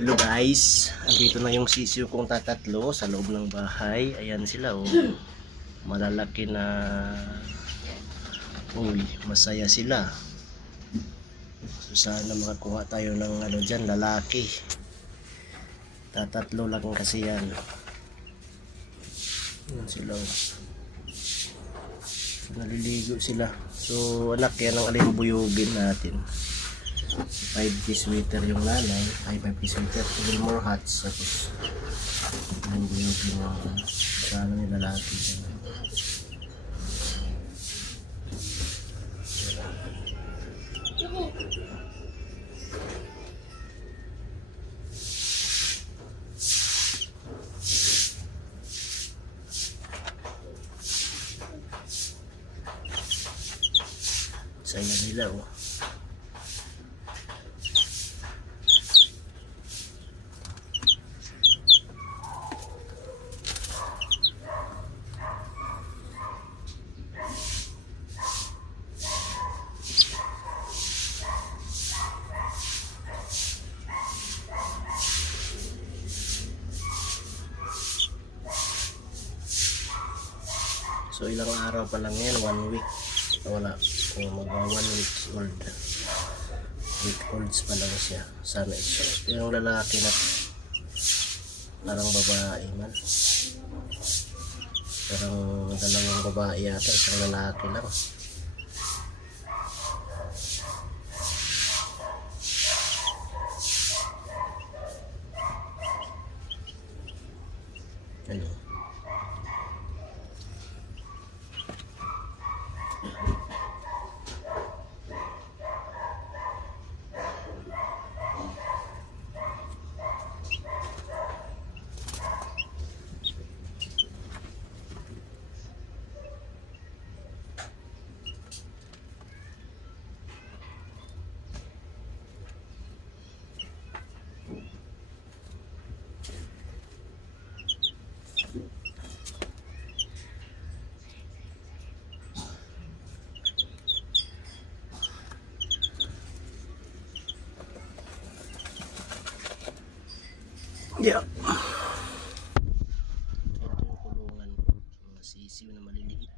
Hello guys, andito na yung sisiw kong tatatlo sa loob ng bahay. Ayan sila oh. Malalaki na. Uy, masaya sila. So sana makakuha tayo ng ano dyan, lalaki. Tatatlo lang kasi yan. Ayan sila oh. So, naliligo sila. So anak yan ang alimbuyugin natin. 5-piece sweater yung nanay, ay 5-piece sweater, Gilmore hats, tapos yung buyog yung sana nila lalaki dyan. Saya nila oh. So ilang araw pa lang yan, 1 week. Wala, mag 1 week old. Week olds pa lang siya. Sana ito. Yung lalaki na larang babae man. Parang dalawang babae yata, isang lalaki lang. Ano? Yeah. Ito yung kulungan ko, mga sisiw na maliliit.